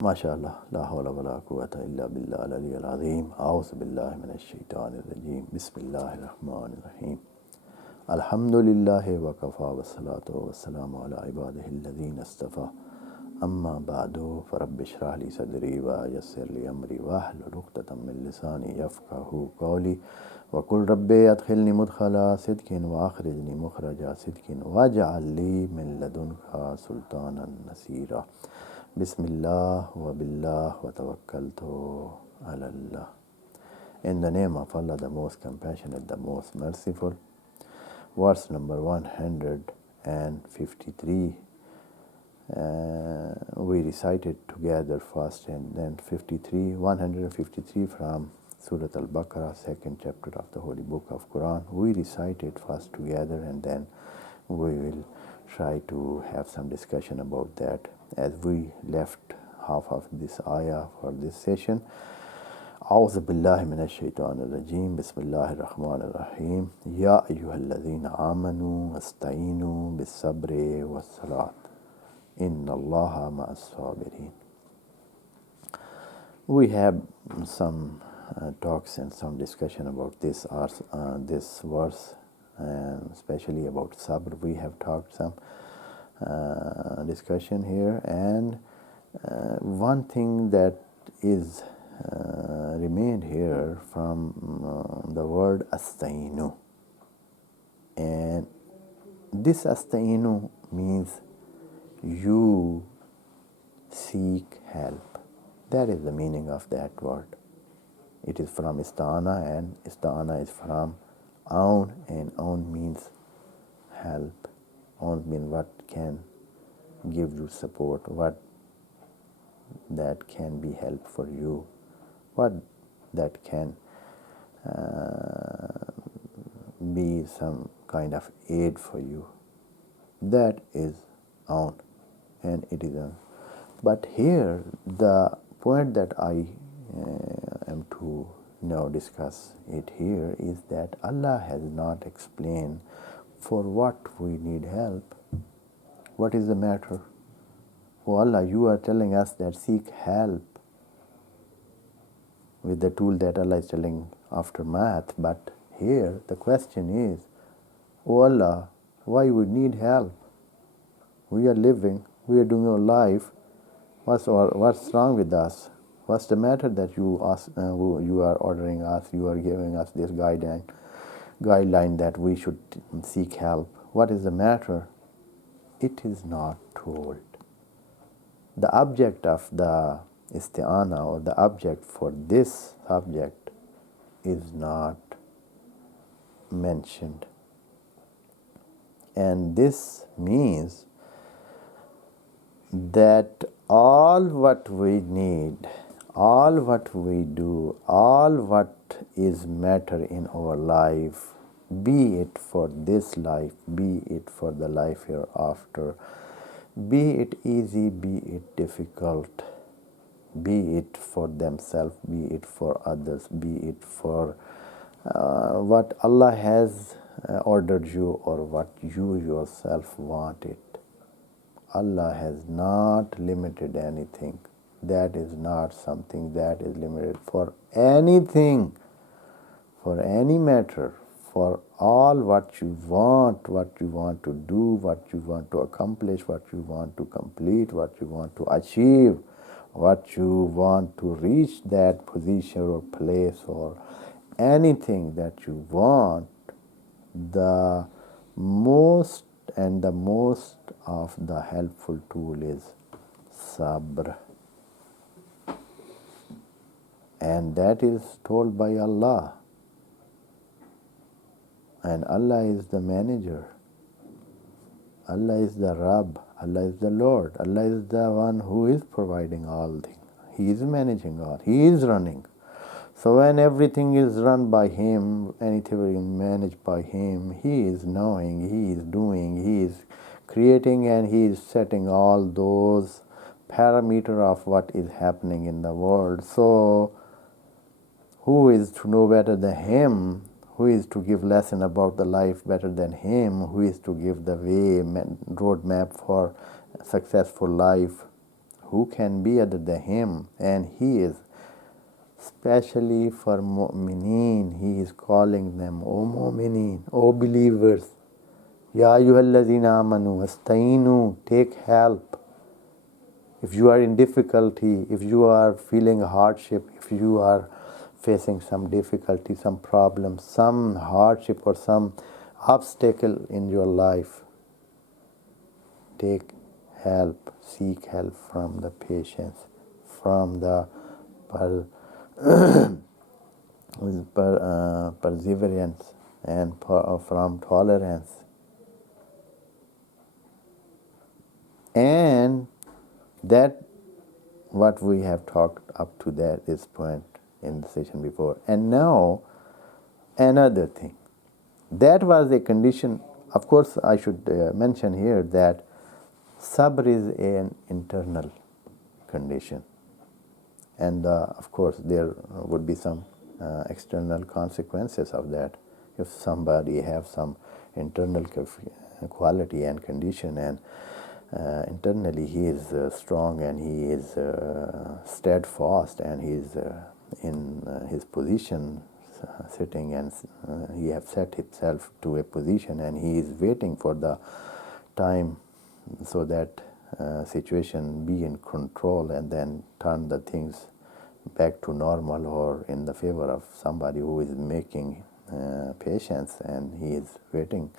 MashaAllah, la hawla wa la quwwata illa billah al-aliyyil azim. A'udhu billahi minash shaitanir rajim. Bismillahir rahmanir rahim. Alhamdulillahi wa kafa wa salatu wa salamu ala ibadihi alladhina istafa. Amma ba'du, farabbi shrah li sadri wa yassir li amri wa hlul 'uqdatam min lisani yafqahu qawli wa qul rabbi adkhilni mudkhala sidqin wa akhrijni mukhraja sidqin waj'al li min ladunka sultanan nasira. Bismillah wa billah wa tawakkaltu ala Allah. In the name of Allah, the most compassionate, the most merciful. Verse number 153. We recited together first and then 153 from Surah Al-Baqarah, second chapter of the Holy Book of Quran. We recited first together and then we will try to have some discussion about that as we left half of this ayah for this session. أعوذ بالله من الشيطان الرجيم بسم الله الرحمن الرحيم يا أيها الذين آمنوا استعينوا بالصبر والصلاة إن الله مع الصابرين. We have some talks and some discussion about this verse, and especially about sabr. We have talked some discussion here, and one thing that is remained here from the word astainu, and this astainu means you seek help. That is the meaning of that word. It is from istana, and istana is from aun, and aun means help. Aun means what can give you support, what that can be help for you, what that can be some kind of aid for you. That is aun, and it is a. But here the point that I am to now discuss it here is that Allah has not explained for what we need help. What is the matter? Oh Allah, you are telling us that seek help with the tool that Allah is telling after math, but here the question is, oh Allah, why we need help? We are living, we are doing our life. What's wrong with us? What's the matter that you are ordering us, you are giving us this guideline that we should seek help? What is the matter? It is not told. The object of the isti'ana, or the object for this subject, is not mentioned. And this means that all what we need, all what we do, all what is matter in our life, be it for this life, be it for the life hereafter, be it easy, be it difficult, be it for themselves, be it for others, be it for what Allah has ordered you or what you yourself want it. Allah has not limited anything. That is not something that is limited for anything, for any matter, for all what you want to do, what you want to accomplish, what you want to complete, what you want to achieve, what you want to reach that position or place, or anything that you want. The most of the helpful tool is sabr, and that is told by Allah, and Allah is the manager, Allah is the Rabb, Allah is the Lord, Allah is the one who is providing all things. He is managing all, He is running. So when everything is run by Him, anything is managed by Him, He is knowing, He is doing, He is creating, and He is setting all those parameters of what is happening in the world. So who is to know better than Him? Who is to give lesson about the life better than Him? Who is to give the way, roadmap for successful life? Who can be other than him? And he is especially for mu'mineen. He is calling them, O mu'mineen, O believers. Ya ayyuhallazina amanu astainu, take help. If you are in difficulty, if you are feeling hardship, if you are facing some difficulty, some problem, some hardship or some obstacle in your life, take help, seek help from the patience, from the perseverance, and from tolerance. And that what we have talked up to this point in the session before. And now another thing. That was a condition. Of course, I should mention here that sabr is an internal condition. And of course, there would be some external consequences of that. If somebody have some internal quality and condition, and internally he is strong and he is steadfast, and he is in his position sitting, and he have set himself to a position, and he is waiting for the time so that situation be in control, and then turn the things back to normal or in the favor of somebody who is making patience, and he is waiting.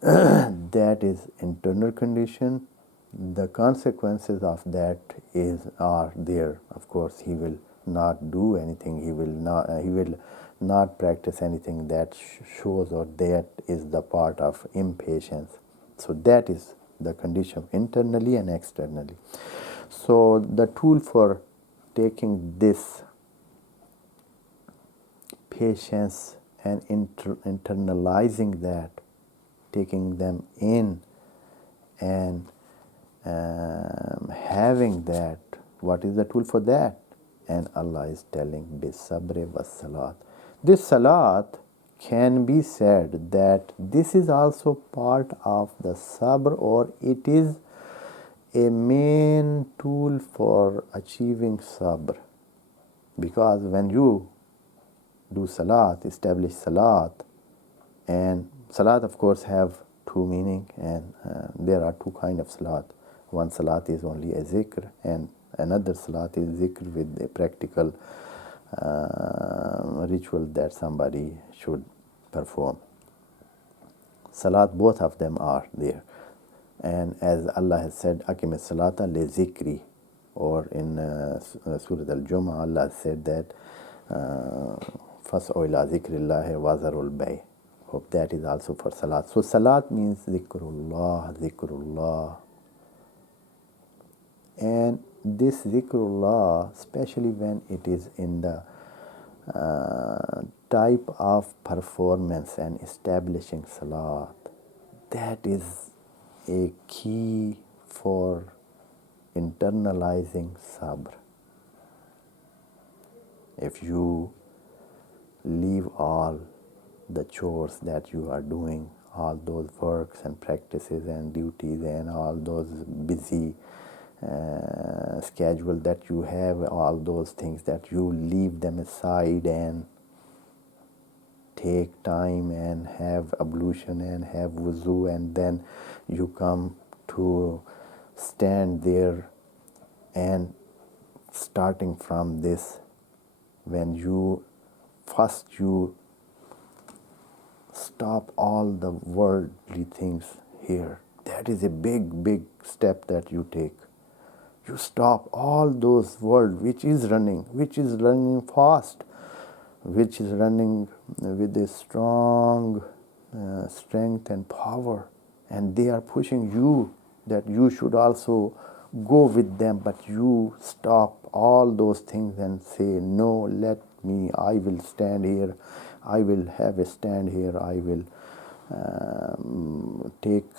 That is internal condition. The consequences of that are there. Of course, he will not do anything. He will not practice anything that shows or that is the part of impatience. So that is the condition internally and externally. So the tool for taking this patience and internalizing that, taking them in and having that, what is the tool for that? And Allah is telling, Bisabre was salat. This salat can be said that this is also part of the sabr, or it is a main tool for achieving sabr. Because when you do salat, establish salat, and salat of course have two meaning, and there are two kind of salat. One salat is only a zikr, and another salat is zikr with a practical ritual that somebody should perform. Salat, both of them are there. And as Allah has said, Akim salata le zikri, or in Surah Al-Jumu'ah, Allah said that Fas'u ila zikrillahi wazarul bay. Hope that is also for salat. So salat means zikrullah, zikrullah. And this zikrullah, especially when it is in the type of performance and establishing salat, that is a key for internalizing sabr. If you leave all the chores that you are doing, all those works and practices and duties and all those busy schedule that you have, all those things, that you leave them aside and take time and have ablution and have wuzu, and then you come to stand there, and starting from this, when you stop all the worldly things here, that is a big step that you take. You stop all those world which is running fast, which is running with a strong strength and power, and they are pushing you that you should also go with them, but you stop all those things and say, no, let me, I will stand here, I will have a stand here, I will take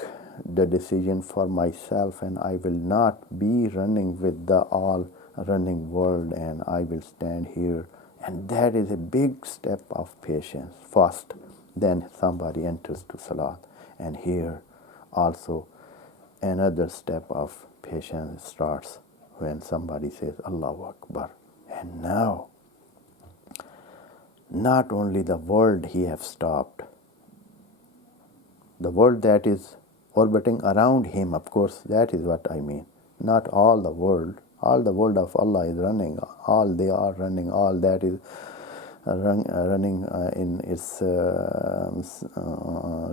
the decision for myself, and I will not be running with the all running world, and I will stand here. And that is a big step of patience. First, then somebody enters to salat, and here also another step of patience starts when somebody says Allahu Akbar. And now, not only the world he have stopped, the world that is orbiting around him, of course, that is what I mean. Not all the world of Allah is running, all they are running, all that is running in its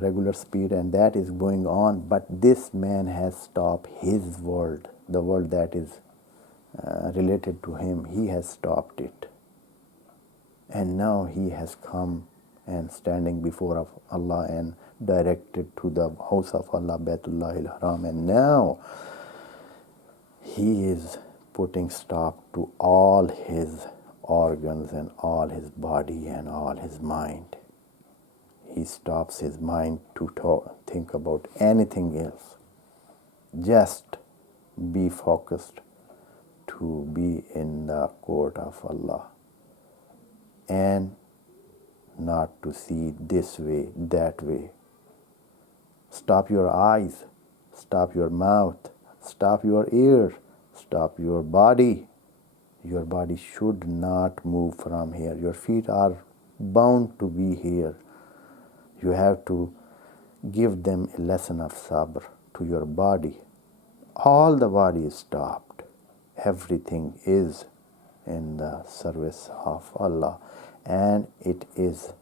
regular speed, and that is going on. But this man has stopped his world, the world that is related to him. He has stopped it. And now he has come and standing before of Allah and directed to the house of Allah, Baitullah al-Haram. And now he is putting stop to all his organs and all his body and all his mind. He stops his mind to think about anything else. Just be focused to be in the court of Allah and not to see this way, that way. Stop your eyes, stop your mouth, stop your ear, stop your body. Your body should not move from here. Your feet are bound to be here. You have to give them a lesson of sabr to your body. All the body is stopped. Everything is in the service of Allah. And it is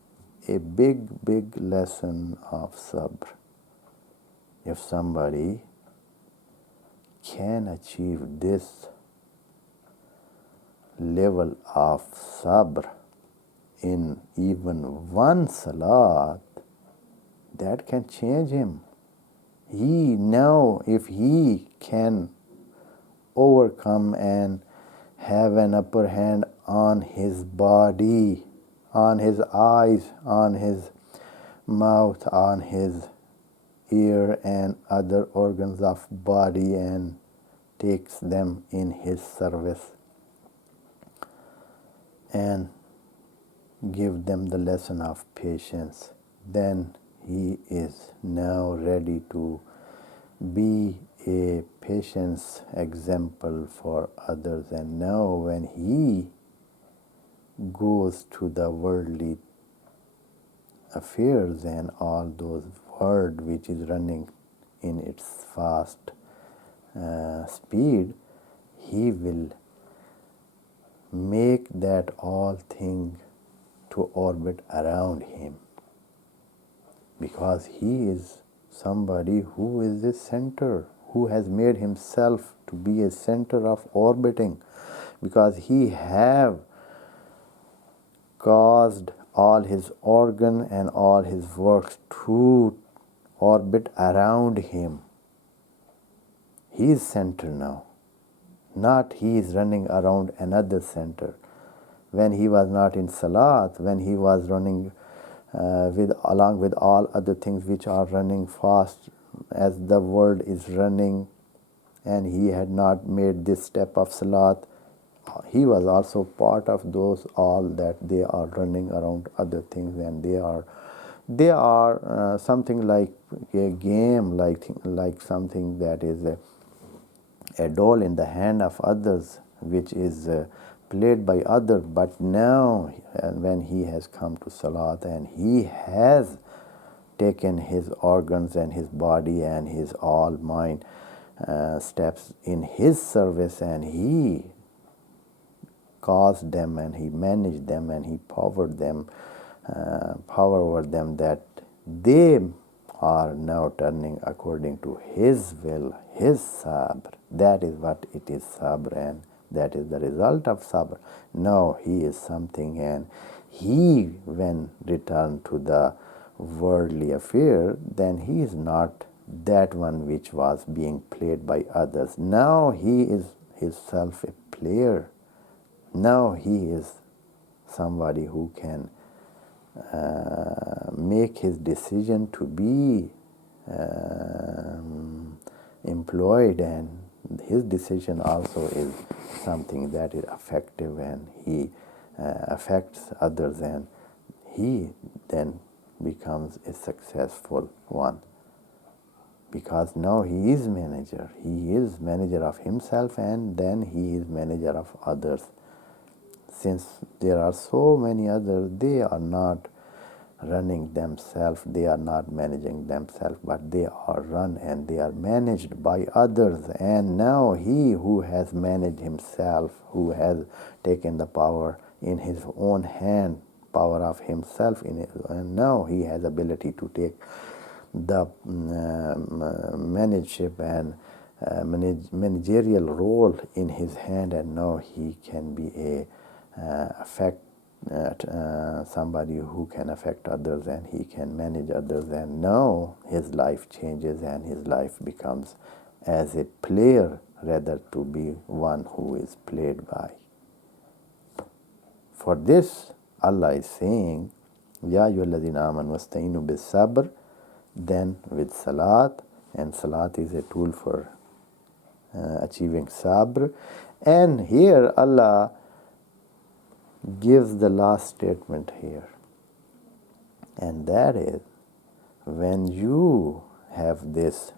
a big, big lesson of sabr. If somebody can achieve this level of sabr in even one salat, that can change him. He now, if he can overcome and have an upper hand on his body, on his eyes, on his mouth, on his ear and other organs of body, and takes them in his service and give them the lesson of patience, then he is now ready to be a patience example for others. And now when he goes to the worldly affairs and all those world which is running in its fast speed, he will make that all thing to orbit around him, because he is somebody who is the center, who has made himself to be a center of orbiting, because he have caused all his organ and all his works to orbit around him. He is center now, not he is running around another center. When he was not in salat, when he was running along with all other things which are running fast as the world is running, and he had not made this step of salat, he was also part of those all that they are running around other things, and they are something like a game, like something that is a doll in the hand of others, which is played by others. But now when he has come to salat and he has taken his organs and his body and his all mind steps in his service, and he caused them and he managed them and he powered them, power over them, that they are now turning according to his will, his sabr. That is what it is, sabr, and that is the result of sabr. Now he is something, and he, when returned to the worldly affair, then he is not that one which was being played by others. Now he is himself a player. Now he is somebody who can make his decision to be employed, and his decision also is something that is effective, and he affects others, and he then becomes a successful one, because now he is manager. He is manager of himself, and then he is manager of others. Since there are so many others, they are not running themselves, they are not managing themselves, but they are run and they are managed by others. And now he who has managed himself, who has taken the power in his own hand, power of himself in it, and now he has ability to take the managership and managerial role in his hand, and now he can be a somebody who can affect others, and he can manage others, and now his life changes and his life becomes as a player rather to be one who is played by. For this, Allah is saying, Ya ayyuhalladhina amanu wasta'inu bis sabr, then with salat, and salat is a tool for achieving sabr. And here Allah gives the last statement here, and that is, when you have this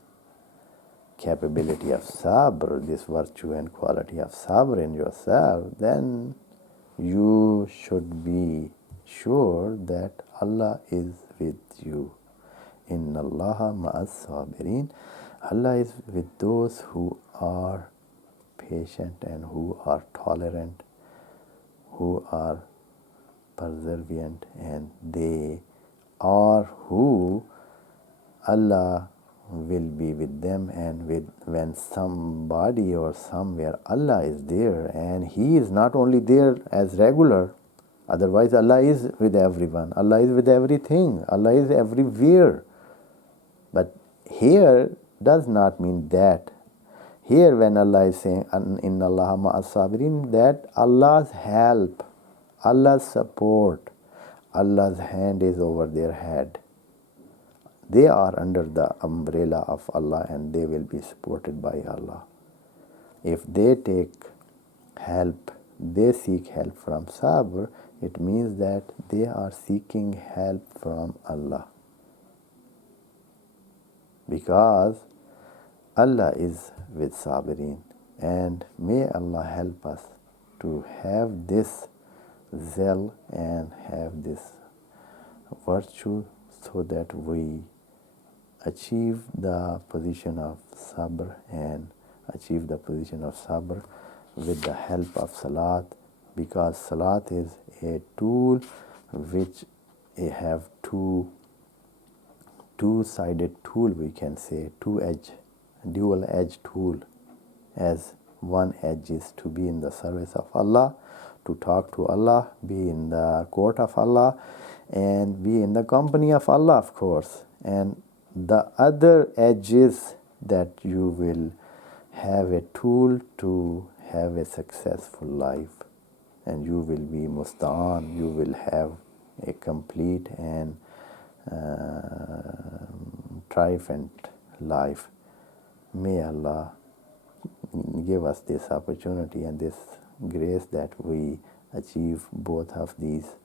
capability of sabr, this virtue and quality of sabr in yourself, then you should be sure that Allah is with you. Inna Allaha ma'as sabirin. Allah is with those who are patient and who are tolerant, who are perseverant, and they are who Allah will be with them. And when somebody or somewhere Allah is there, and He is not only there as regular, otherwise Allah is with everyone, Allah is with everything, Allah is everywhere. But here does not mean that. Here when Allah is saying, Inna Allaha ma'as sabirin, that Allah's help, Allah's support, Allah's hand is over their head. They are under the umbrella of Allah and they will be supported by Allah. If they take help, they seek help from sabr, it means that they are seeking help from Allah. Because Allah is with sabirin, and may Allah help us to have this zeal and have this virtue so that we achieve the position of sabr and achieve the position of sabr with the help of salat, because salat is a tool which have two-sided tool, we can say, dual-edged tool, as one edge is to be in the service of Allah, to talk to Allah, be in the court of Allah, and be in the company of Allah, of course. And the other edge is that you will have a tool to have a successful life, and you will be musta'an, you will have a complete and triumphant life. May Allah give us this opportunity and this grace that we achieve both of these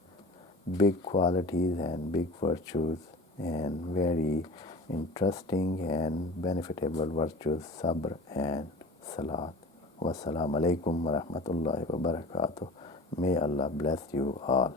big qualities and big virtues and very interesting and benefitable virtues, sabr and salat. Wassalamu alaikum wa rahmatullahi wa barakatuh. May Allah bless you all.